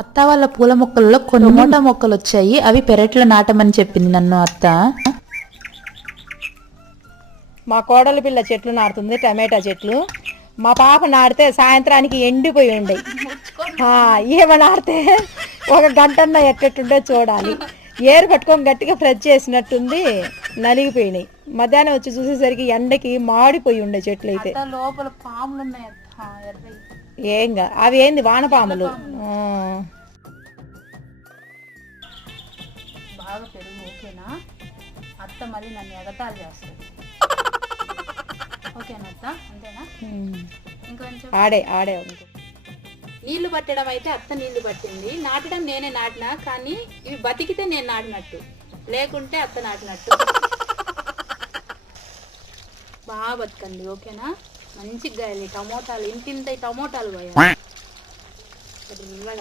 అత్త వాళ్ళ పూల మొక్కలలో కొన్ని టమోటా మొక్కలు వచ్చాయి. అవి పెరట్లో నాటమని చెప్పింది నన్ను అత్త. మా కోడలి పిల్ల చెట్లు నాటుతుంది, టమాటా చెట్లు. మా పాప నాటితే సాయంత్రానికి ఎండిపోయి ఉండే. ఏమో నాటితే ఒక గంటన్న ఎట్టెట్టుంటే చూడాలి. ఏరు పట్టుకొని గట్టిగా ఫ్రెష్ చేసినట్టుంది, నలిగిపోయినాయి. మధ్యాహ్నం వచ్చి చూసేసరికి ఎండకి మాడిపోయి ఉండే చెట్లు అయితే. లోపల పాములు ఉన్నాయి. ఏంగా అవి ఏంది వానపాములు. బాగా పెరుగు ఓకేనా అత్త? మళ్ళీ నన్ను ఎగతాళి చేస్తుంది. ఓకేనా అత్త? అంతేనా? ఇంకొంచెం ఆడే నీళ్లు పట్టడం అయితే అత్త నీళ్లు పట్టింది. నాటడం నేనే నాటినా, కానీ ఇవి బతికితే నేను నాటినట్టు, లేకుంటే అత్త నాటినట్టు. బాగా బతకండి ఓకేనా? మంచిగా గాయాలి టమోటాలు, ఇంతింత టమోటాలు పోయాలి.